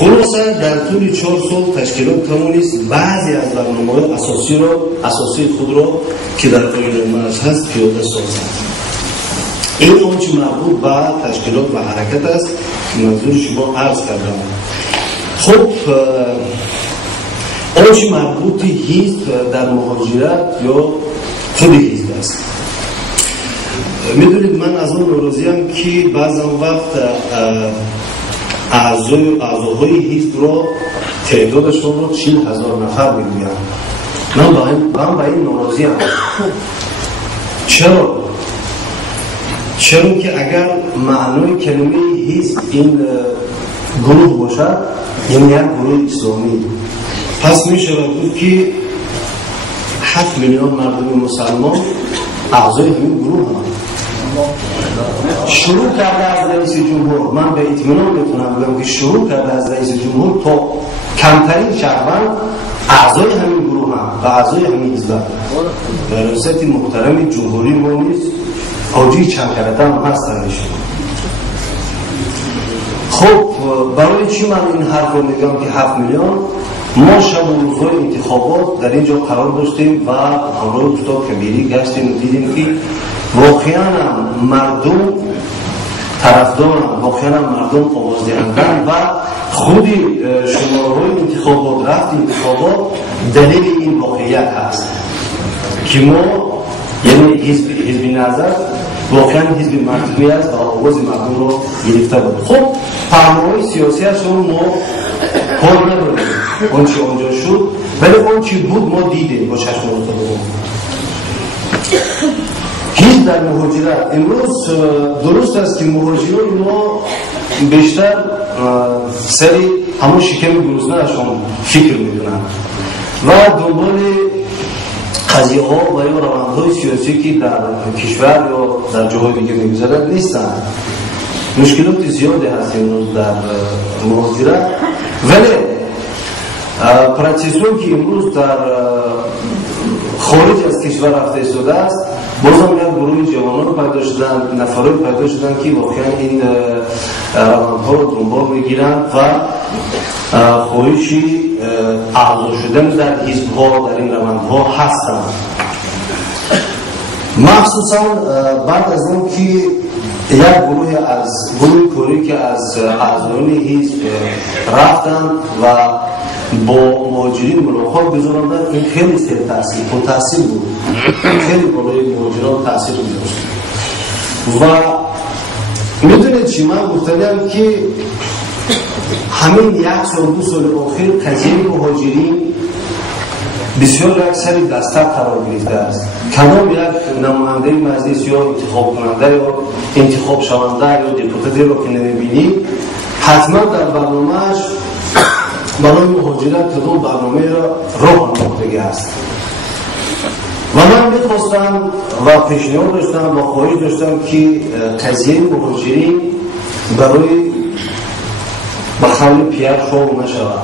خلاصه در طول 4 سال تشکیلات کمونیست بعضی از برنامه‌های اساسی خود را که در قانون مرز هست پیاده سازد. این آنچه مربوط به تشکیلات و حرکت است که منظور شما عرض کردم. خب آنچه مربوط حزب در مهاجرت یا خود حزب است. میدونید من از اون ناراضیم که بعضا وقت اعضاهای حزب را تعدادشون رو 40,000 نفر میگویند. من به این ناراضیم. چرا که اگر معنای کلمه حزب این گروه باشد یعنی یک گروه اسلامی، پس می شود بود که 7 میلیون مردم مسلمان اعضای همین گروه هم شروع کرده از رئیس جمهور. من به اطمینان میتونم بگم که شروع کرده از رئیس جمهور تا کمترین شهروند اعضای همین گروه هم و اعضای همین حزب به رئیست محترم جمهوری ما نیست، حاجی چند کرده هم هستن. خب برای چی من این حرف رو میگم که 7 میلیون؟ ما شب و روزهای انتخابات در اینجا قرار داشتیم و همراه استاد کبیری گشتیم و دیدیم که واقعا مردم طرفدارن، واقعا مردم آواز دهندن و خودی شماره‌های انتخابات رفت انتخابات دلیل این واقعیت هست که ما یعنی حزب نظر واقعا حزب منطقی است و آواز مردم رو گرفته بود. خب پهنه‌های سیاسی هستون ما کار نداریم آنچه آنجا شد، ولی آنچه بود ما دیدیم با چشم خودمون. حزب در مهاجرت امروز درست است که مهاجران ما بیشتر سری همون شکم گرسنه‌شون فکر میدونن و دنبال قضیه ها و یا روندهای سیاسی که در کشور یا در جاهای دیگه میگذرد نیستن. مشکلات زیادی هست امروز در مهاجرت، ولی پراتیزون که امروز در خارج از کشور رفته شده است، بازم یک گروه جوانان پیدا شدن، نفرای پیدا شدن که واقعا این روندها رو دنبال میگیرن و خواهشی اعضا شدن در حزب‌ها در این روندها هستند. مخصوصا بعد از اون که یک گروه کوری که از اعضایان حزب رفتن و با مهاجرین ملاقات گذاردن، این خیلی سر تاثیر بود، خیلی بالای مهاجران تاثیر گذاشت. و میدونید چی من گفتم که همین 1 سال 2 سال اخیر قضیه مهاجرین بسیار یک سری دسته قرار گرفته است. کدام یک نماینده مجلس یا انتخاب کننده یا انتخاب شونده یا دپوتاتی رو که نمیبینی حتما در برنامهش برای مهاجرت کدام برنامه را راه انداخته است. و من میخواستم و پیشنهاد داشتم و خواهش داشتم که قضیه مهاجرین برای بخل پیر شو نشود.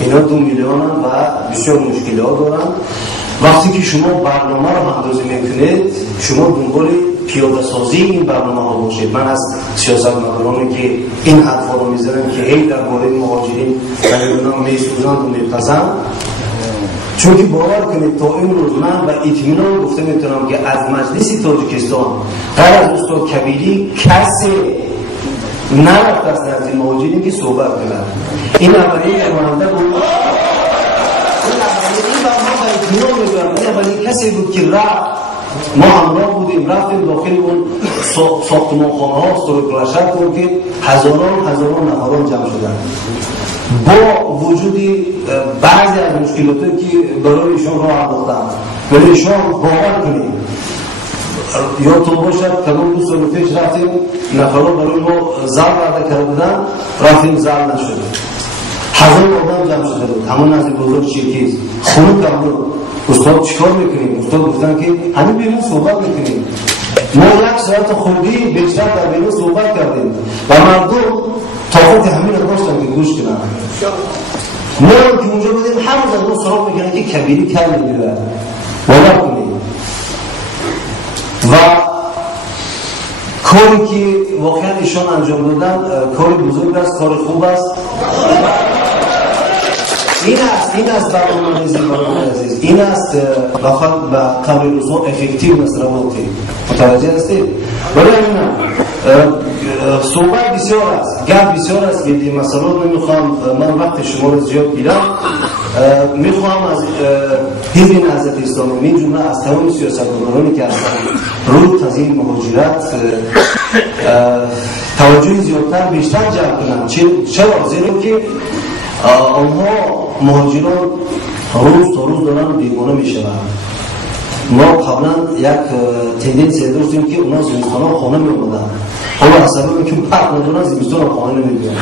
اینا 2 میلیون و بسیار مشکلات دارن. وقتی که شما برنامه رو اندازه میکنید شما دنبال پیاده سازی این برنامه ها باشید. من از سیاستمدارانی که این حرفا رو میزنن که هی در مورد مهاجرین نمیدونم میسوزند و میپسند، چون که باور کنید تا امروز من و اطمینان گفته میتونم که از مجلس تاجیکستان غیر از استاد کبیری کسی نرفت است از این مهاجرین که صحبت کنند. این اولین نماینده بود، این اولین کسی بود که رفت. ما همراه بودیم، رفتیم داخل اون ساختمان خانه ها سروکلاشت بود که هزاران نفران جمع شدن. با وجود بعضی از مشکلاتی که برای ایشان راه انداختن، ولی ایشان باور کنید یا تو باشد کدام 2 سال پیش رفتیم نفران برای ما زل برده کرده بودن، رفتیم زل نشد. 1000 آدم جمع شده بود، همون نزد بزرگ چیکیز خونو کردن. استاد چیکار میکنیم؟ استاد گفتن که همین بیرون صحبت میکنیم. ما 1 ساعت خودی بیشتر در بیرون صحبت کردیم و مردم طاقت همین رو داشتن که گوش کنن. ما که اونجا بودیم هر روز از ما سراغ میکنن که کبیری کل میگیره باور کنیم. و کاری که واقعا ایشان انجام دادن کار بزرگ است، کار خوب است این است برنامه زیبایی عزیز، این است بخواد به قبل روزها افکتیو نصرواتی متوجه هستید؟ برای همین صحبت بسیار است، گپ بسیار است که این مسئله نمیخوام من وقت شما رو زیاد گیرم. میخوام از حزب نهضت اسلامی من جمله از تمام سیاستمدارانی که هستند روی تضییع مهاجرت توجه زیادتر بیشتر جلب کنم. چرا؟ زیرا که آنها مهاجران روز تا روز دارن بیگانه میشوند. ما قبلا یک تندنسی داشتیم که اونا زمستان خانه می اومدن، حالا از سبب که برق ندارن زمستان خانه نمیگیرن.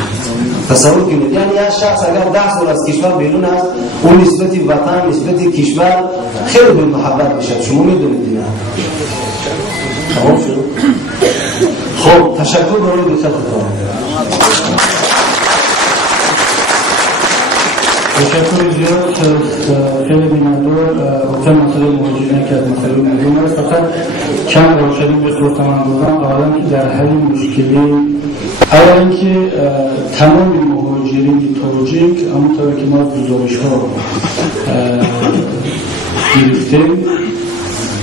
تصور کنید یعنی یک شخص اگر 10 سال از کشور بیرون است، اون نسبت وطن نسبت کشور خیلی به محبت میشه. شما میدونید نه؟ تمام شد. خب تشکر برای دقتتون. تشکر زیاد. خیلی بی‌ندور گفتن مسئله مهاجرین که از مسئله مهم است. فقط چند روشنی به صورت من بودم آدم که در حل مشکلی اولا اینکه تمام مهاجرین تاجیک همونطور که ما گزارش ها گرفتیم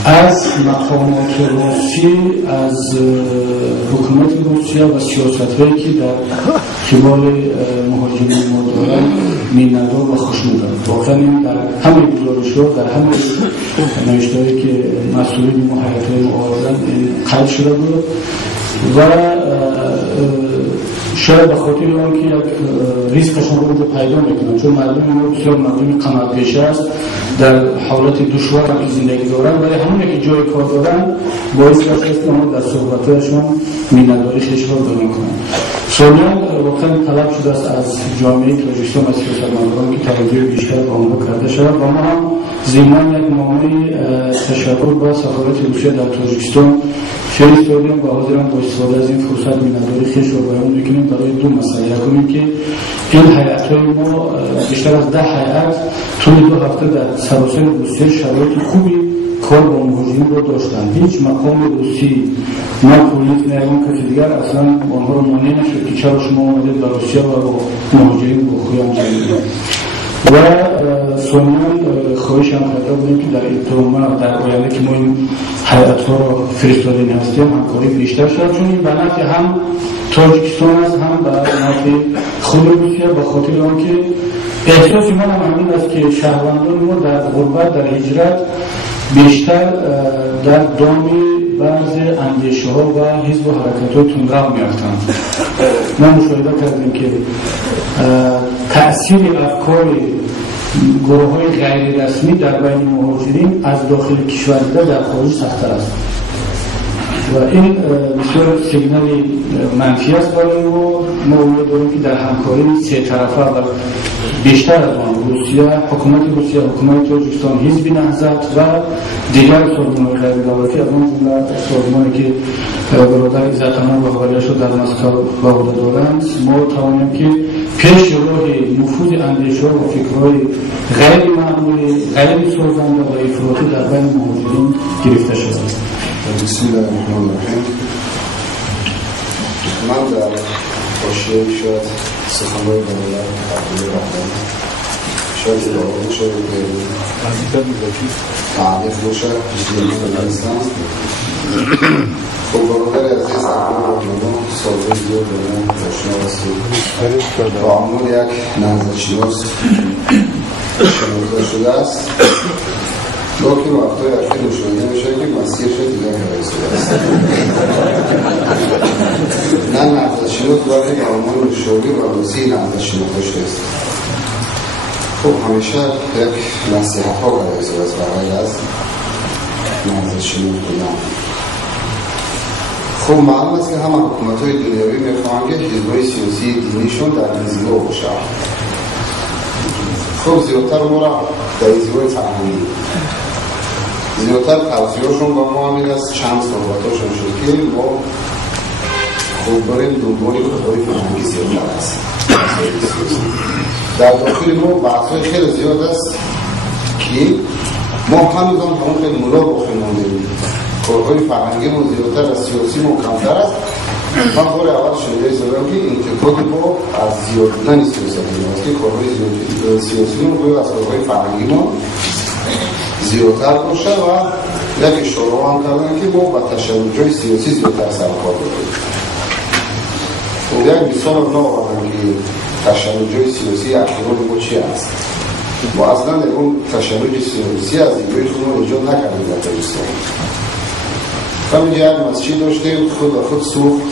از مقامات روسی، از حکومت روسیه و سیاست‌هایی که در قبال مهاجرین ما دارن می‌ندار و خوشنودن. واقعا این در همه گزارش‌ها، در همه نوشته‌هایی که مسئولین ما هیئت‌های ما آوردن قید شده بود و شاید به خاطر اون که یک ریسکشون رو پیدا میکنن، چون مردم ما بسیار مردم قناعت پیشه است، در حالت دشوار که زندگی دارن، ولی همون که جای کار دارن باعث است که ما در صحبتشون مینداری خشبار داریم کنن. ثانیاً واقعا طلب شده است از جامعه تاجیکستان و سیاستمداران که توجه بیشتر به آنها کرده شود و ما هم ضمن یک نامه تشکر با سفارت روسیه در تاجیکستان فرستادیم و حاضرم با استفاده از این فرصت مینداری خشبار بیان میکنیم برای دو مسئله. یکم که این هیئت‌های ما بیشتر از 10 هیئت طول 2 هفته در سراسر روسیه شرایط خوبی کار با مهاجرین رو داشتن. هیچ مقام روسی نه پلیس نه اون کسی دیگر اصلا آنها رو مانع نشد که چرا شما اومدید در روسیه و با مهاجرین با خویان جنگید. و ثانیاً خواهش هم کرده بودیم که در ادامه در آینده که ما این هیئت‌ها رو فرستاده هستیم همکاری بیشتر شد، چون این به نفع هم تاجیکستان است هم به نفع خود روسیه، به خاطر آنکه احساس ما هم همین است که شهروندان ما در غربت در هجرت بیشتر در دام بعض اندیشه ها و حزب و حرکت های تندرو میافتند. ما مشاهده کردیم که تأثیر افکار گروه های غیر رسمی در بین مهاجرین از داخل کشور در خارج سخت‌تر است و این بسیار سیگنال منفی است برای ما داریم که در همکاری 3 طرفه و بیشتر از آن روسیه، حکومت روسیه، حکومت تاجیکستان، حزب نهضت و دیگر سازمان‌های غیر دولتی از آن جمله سازمانی که برادر عزتمند و حوالیش رو در مسکو به عهده دارند ما توانیم که پیش راه نفوذ اندیشه و فکرهای غیر معمولی، غیر سازنده و افراطی در بین مهاجرین گرفته شده. بسم الله الرحمن الرحیم. من در حاشیه شاید سخنرانی برای تقدیم رفتم، شاید ادعا باشه که تعریف باشه پیشنهاد دانستم. خب برادر عزیز اکبر سالهای زیاد دارم آشنا هستیم با عنوان یک نهضت‌شناس شناخته شده است. لکن وقتای اخیر مشاهده میشه که مسیرش دیگه رئیس است. نه نهضت‌شناس بلکه به عنوان مشاور و وسیع نهضت‌شناس داشته است. خب همیشه یک نصیحت‌ها برای رئیس است برای از نهضت‌شناس بودن. خب معلوم است که همه حکومت‌های دنیوی میخواهند که حزب‌های سیاسی دینیشون در انزوا باشه. خب زیادتر ما را در انزوای فرهنگی زیادتر توصیه‌هاشون با ما همین است. چند صحبت‌هاشون شد که ما خب بریم دنبال کارهای فرهنگی زیادتر است. در داخل ما بحث‌های خیلی زیاد است که ما هنوز هم همون خیلی ملا باقی ماندیم. کارهای فرهنگی ما زیادتر از سیاسی ما کمتر است من بار اول شده زدم که انتقاد با از زیاد بودن سیاست است که کارهای سیاسی رو باید از کارهای فرهنگی ما زیادتر باشه و یک اشاره هم کردن که ما با تشنج‌های سیاسی زیادتر سرکار داریم. یک مثال نو آوردن که تشنج‌های سیاسی اخیران ما چی است؟ ما اصلا اون تشنج سیاسی از دیگه خودمون ایجاد نکردیم در تاجیکستان. همین یک مسجد داشتیم خود و خود سوخت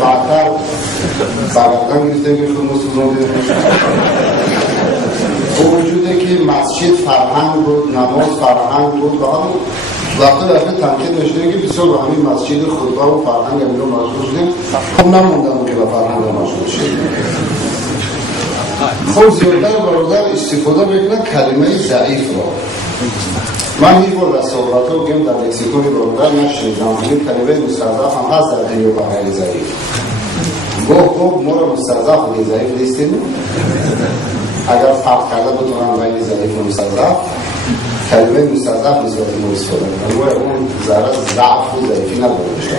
بعدتر برگردن گرفتیم که خود مسلمان با وجوده که مسجد فرهنگ بود، نماز فرهنگ بود و همون وقتا رفته تنکید داشتیم که بسیار با همین مسجد خودبه و فرهنگ همین رو مشغول شدیم. خب نموندم که با فرهنگ رو مشغول شدیم. خب زیادتر برادر استفاده بکنه کلمه ضعیف را. من یک بار رسالت رو بگم در لکسیکون برادر نشنیدم این کلمه مستضعف هم هست در دنیا با غیر ضعیف. گفت ما را مستضعف و ضعیف نیستیم. اگر فرق کرده بتونم بین ضعیف و مستضعف کلمه مستضعف نسبت ما استفاده کنم. اون ذره ضعف و ضعیفی نداره بشه.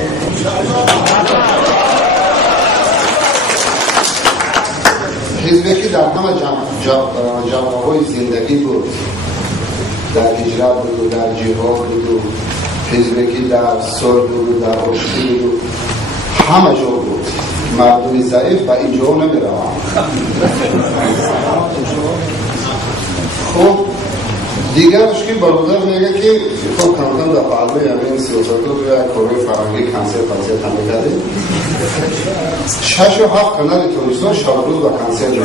حزبی که در همه جوانه‌های زندگی بود، در هجرت بود و در جهاد بود و حزبی که در صلح بود و در آشتی بود همه جا بود. مردم ضعیف و اینجا نمی روان. خب دیگرش که برادر میگه که خب کمتن در قلبه همین سیاست رو یک کارهای فرهنگی کنسل تنبه کردیم 6 و 7 کانال تلویزیون شب روز با کنسل